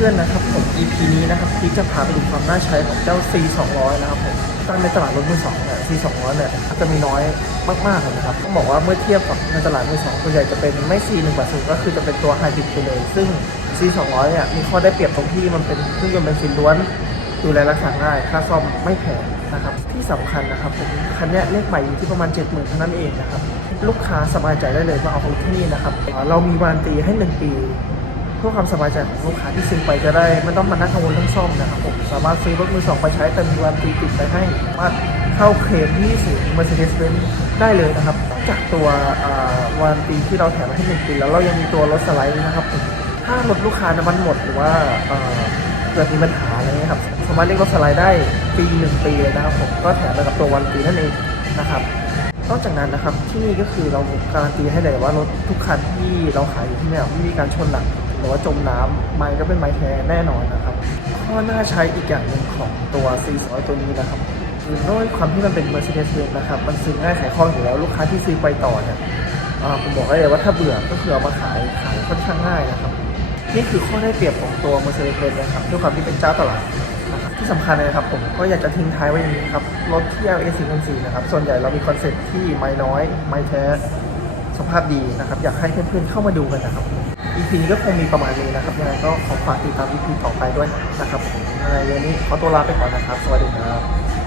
พื่อนๆนะครับผม EP นี้นะครับที่จะพาไปดูความน่าใช้ของเจ้า C 2 0 0นะครับผมตั้งในตลาดรถมือสองเนี่ย C 2 0 0เนี่ยจะมีน้อยมากๆเลยนะครับต้องบอกว่าเมื่อเทียบกับในตลาดมือสองส่วนใหญ่จะเป็นไม่ C 1 8 0ก็คือจะเป็นตัวไฮบริดไปเลย ซึ่ง C 2 0 0เนี่ยมีข้อได้เปรียบตรงที่มันเป็นเครื่องยนต์เบนซินล้วนดูแลรักษาง่ายค่าซ่อมไม่แพงนะครับที่สำคัญนะครับผมคันนี้เลขใหม่อยู่ที่ประมาณ 70,000เท่านั้นเองนะครับลูกค้าสบายใจได้เลยว่าเอาของที่นี่นะครับเอ่อเรามีวารันตีให้ 1 ปี เพื่อความสบายใจของลูกค้าที่ซื้อไปจะได้ไม่ต้องมานั่งกังวลเรื่องซ่อมนะครับผมสามารถซื้อรถมือสองไปใช้แต่มีวารันตีติดไปให้สามารถเข้าเคลมที่ศูนย์ Mercedes-Benz ได้เลยนะครับจากตัวอ่าวารันตีที่เราแถมมาให้หนึ่งปีแล้วเรายังมีตัวรถสไลด์นะครับผมถ้ารถลูกค้าน้ำมันหมดหรือว่าเอ่อเกิดมีปัญหาอะไรเงี้ยครับสามารถเรียกรถสไลด์ได้ปีหนึ่งปีเลยนะครับผมก็แถมไปกับตัววารันตีนั่นเองนะครับนอกจากนั้นนะครับที่นี่ก็คือเราการันตีให้เลยว่ารถทุกคันที่เราขายอยู่ที่นี่ไม่มีการชนหลัง หรือว่าจมน้ำไม้ก็เป็นไม้แท้แน่นอนนะครับ ข้อน่าใช้อีกอย่างหนึ่งของตัว C200 ตัวนี้นะครับคือด้วยความที่มันเป็น Mercedes-Benz นะครับ มันซื้อง่ายขายคล่องอยู่แล้วลูกค้าที่ซื้อไปต่อเนี่ยผมบอกได้เลยว่าถ้าเบื่อก็คือเอามาขายขายค่อนข้างง่ายนะครับนี่คือข้อได้เปรียบของตัว Mercedes-Benz นะครับด้วยความที่เป็นเจ้าตลาดนะครับที่สำคัญนะครับผมก็อยากจะทิ้งท้ายไว้อย่างนี้ครับรถที่ LA 4 4นะครับส่วนใหญ่เรามีคอนเซ็ปต์ที่ไม้น้อย ไม้แท้สภาพดีนะครับ อยากให้เพื่อนๆเข้ามาดูกันนะครับ EP นี้ก็คงมีประมาณนี้นะครับยังไงก็ขอฝากติดตาม EP ต่อไปด้วยนะครับยังไงวันนี้ขอตัวลาไปก่อนนะครับ สวัสดีครับ